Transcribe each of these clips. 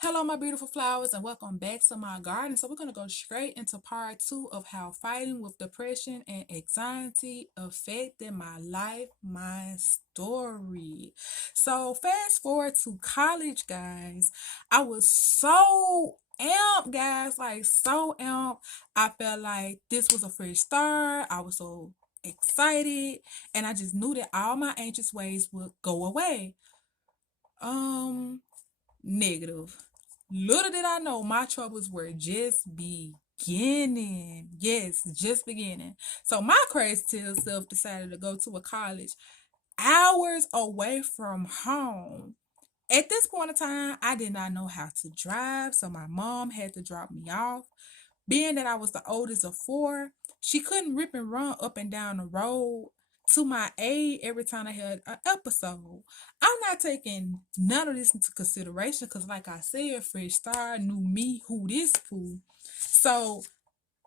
Hello, my beautiful flowers, and welcome back to my garden. So, we're going to go straight into part two of how fighting with depression and anxiety affected my life, my story. So, fast forward to college, guys. I was so amped, guys, like so amped. I felt like this was a fresh start. I was so excited, and I just knew that all my anxious ways would go away. Um, Negative. Little did I know my troubles were just beginning. Yes, just beginning. So my crazy self decided to go to a college hours away from home. At this point in time, I did not know how to drive, so my mom had to drop me off. Being that I was the oldest of four, she couldn't rip and run up and down the road to my aid every time I had an episode. I'm not taking none of this into consideration because, like I said, Fresh Star knew me who this fool. So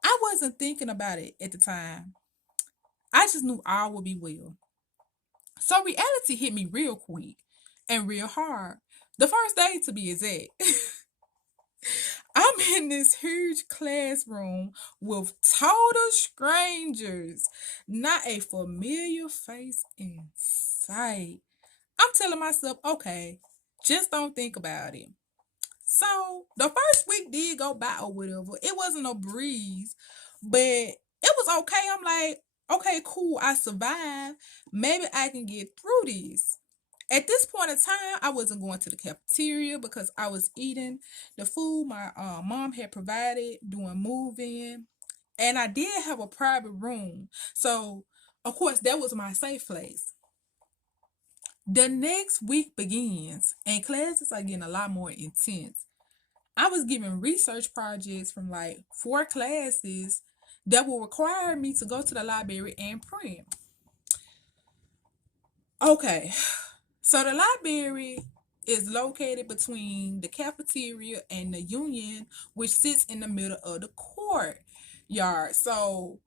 I wasn't thinking about it at the time. I just knew all would be well. So reality hit me real quick and real hard. The first day, to be exact. I'm in this huge classroom with total strangers, not a familiar face in sight. I'm telling myself, okay, just don't think about it. So the first week did go by or whatever. It wasn't a breeze, but it was okay. I'm like, okay, cool, I survived. Maybe I can get through this. At this point in time, I wasn't going to the cafeteria because I was eating the food my mom had provided doing move-in. And I did have a private room. So, of course, that was my safe place. The next week begins, and classes are getting a lot more intense. I was given research projects from like four classes that will require me to go to the library and print. Okay, so the library is located between the cafeteria and the union, which sits in the middle of the courtyard. So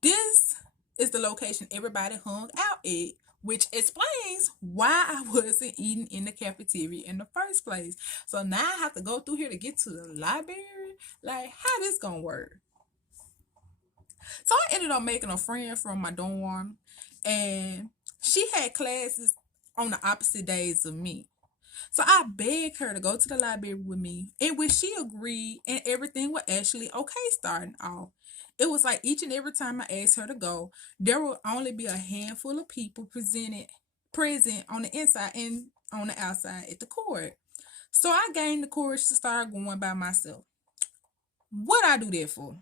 this is the location everybody hung out at, which explains why I wasn't eating in the cafeteria in the first place. So now I have to go through here to get to the library. Like, how this gonna work? So I ended up making a friend from my dorm, and she had classes on the opposite days of me. So I begged her to go to the library with me, in which she agreed, and everything was actually okay starting off. It was like each and every time I asked her to go, there would only be a handful of people present on the inside and on the outside at the court. So I gained the courage to start going by myself. What I do that for?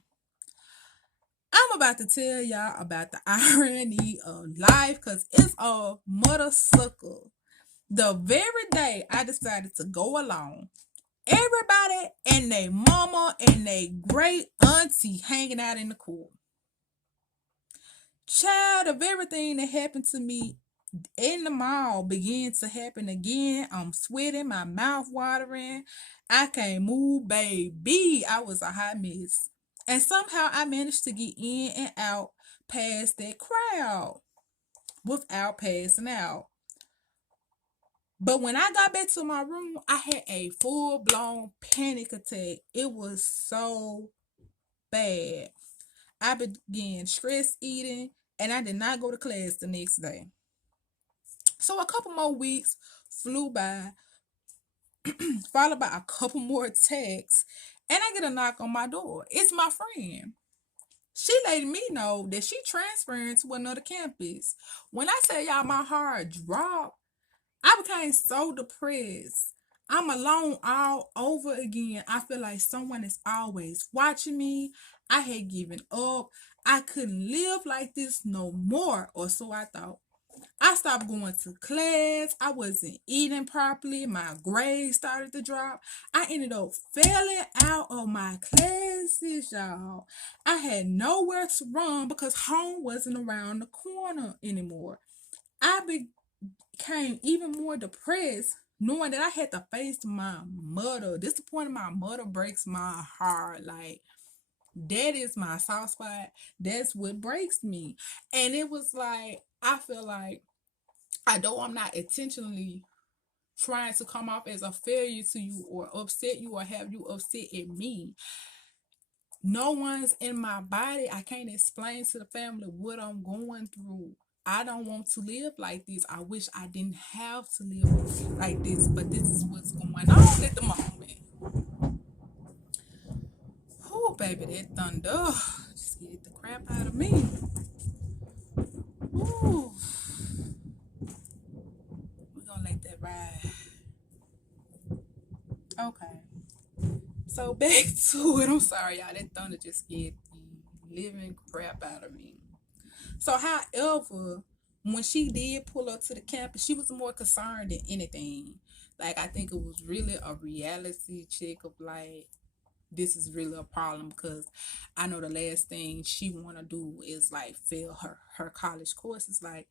I'm about to tell y'all about the irony of life because it's a mother sucker. The very day I decided to go alone, everybody and their mama and their great auntie hanging out in the court. Child, of everything that happened to me in the mall began to happen again. I'm sweating, my mouth watering. I can't move, baby. I was a hot mess. And somehow I managed to get in and out past that crowd without passing out. But when I got back to my room, I had a full blown panic attack. It was so bad. I began stress eating and I did not go to class the next day. So a couple more weeks flew by, followed by a couple more texts, and I get a knock on my door. It's my friend. She let me know that she transferring to another campus. When I say y'all my heart dropped, I became so depressed. I'm alone all over again. I feel like someone is always watching me. I had given up. I couldn't live like this no more, or so I thought. I stopped going to class. I wasn't eating properly. My grades started to drop. I ended up failing out of my classes, y'all. I had nowhere to run because home wasn't around the corner anymore. I became even more depressed knowing that I had to face my mother. Disappointing my mother breaks my heart. Like, that is my soft spot. That's what breaks me. And it was like, I feel like, although I'm not intentionally trying to come off as a failure to you or upset you or have you upset at me. No one's in my body. I can't explain to the family what I'm going through. I don't want to live like this. I wish I didn't have to live like this, but this is what's going on at the moment. Oh, baby, that thunder just scared the crap out of me. Ooh. We're gonna let that ride. Okay. So back to it. I'm sorry, y'all. That thunder just scared the living crap out of me. So, however, when she did pull up to the campus, she was more concerned than anything. Like, I think it was really a reality check of like, this is really a problem because I know the last thing she want to do is like fail her college courses. Like,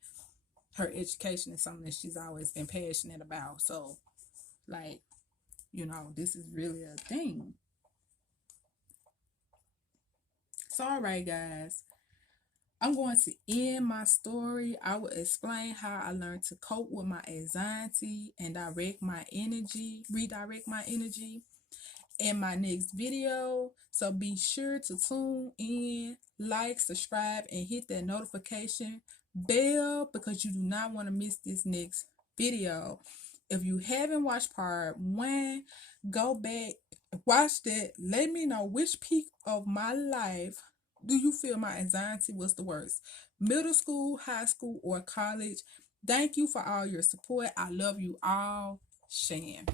her education is something that she's always been passionate about. So, like, this is really a thing. So, all right, guys. I'm going to end my story. I will explain how I learned to cope with my anxiety and redirect my energy in my next video. So be sure to tune in, like, subscribe, and hit that notification bell because you do not want to miss this next video. If you haven't watched part 1, go back, watch that. Let me know which peak of my life do you feel my anxiety was the worst? Middle school, high school, or college? Thank you for all your support. I love you all. Shan.